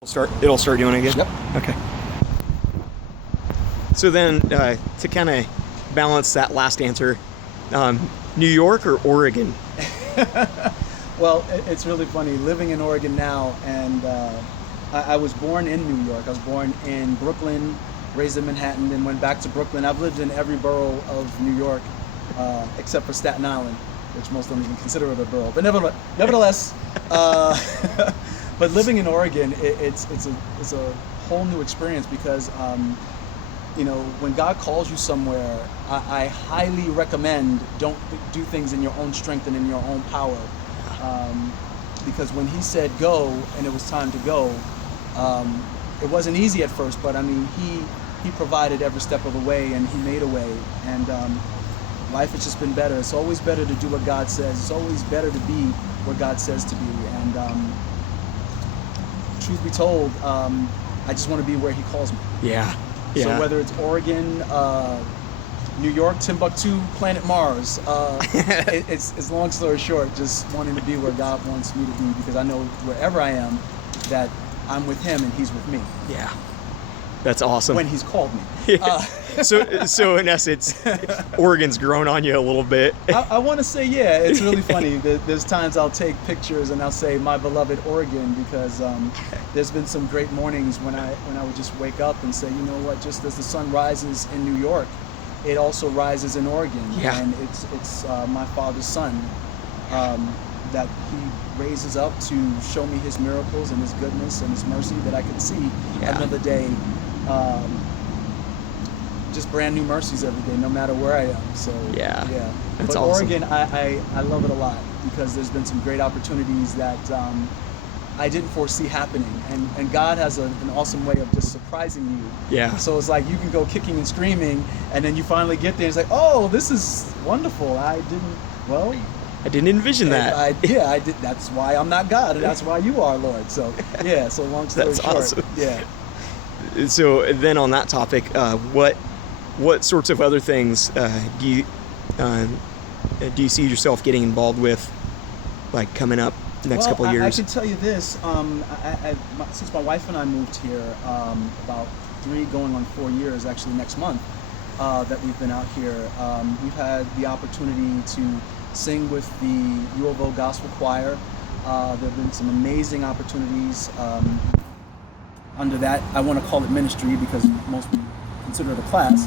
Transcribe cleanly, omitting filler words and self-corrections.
It'll start doing it again? Yep. Okay. So then, to kind of balance that last answer, New York or Oregon? Well, it's really funny living in Oregon now, and I was born in New York. I was born in Brooklyn, raised in Manhattan, and went back to Brooklyn. I've lived in every borough of New York except for Staten Island, which most don't even consider it a borough. But nevertheless, but living in Oregon, it's a whole new experience because when God calls you somewhere, I highly recommend don't do things in your own strength and in your own power, because when He said go and it was time to go, it wasn't easy at first, but I mean He provided every step of the way, and He made a way, and life has just been better. It's always better to do what God says. It's always better to be what God says to be, and truth be told, I just want to be where He calls me. Yeah. So whether it's Oregon, New York, Timbuktu, planet Mars, it's long story short, just wanting to be where God wants me to be, because I know wherever I am, that I'm with Him and He's with me. Yeah. That's awesome. When He's called me. Yeah. So in essence, Oregon's grown on you a little bit. I want to say, yeah, it's really funny. There's times I'll take pictures and I'll say my beloved Oregon, because there's been some great mornings when I would just wake up and say, you know what, just as the sun rises in New York, it also rises in Oregon. Yeah. And it's my Father's Son that He raises up to show me His miracles and His goodness and His mercy, that I can see another day. Just brand new mercies every day, no matter where I am. So yeah. That's but awesome. Oregon, I love it a lot, because there's been some great opportunities that I didn't foresee happening, and God has an awesome way of just surprising you. Yeah. So it's like you can go kicking and screaming, and then you finally get there, and it's like, oh, this is wonderful. I didn't envision that. I did. That's why I'm not God, and that's why you are, Lord. So yeah. So long story That's short, awesome. yeah. So then on that topic, what sorts of other things do you see yourself getting involved with, like coming up the next couple of years? I can tell you this. Since my wife and I moved here about 3 going on 4 years, actually next month, that we've been out here, we've had the opportunity to sing with the U of O Gospel Choir. There have been some amazing opportunities under that. I want to call it ministry because most people consider it a class.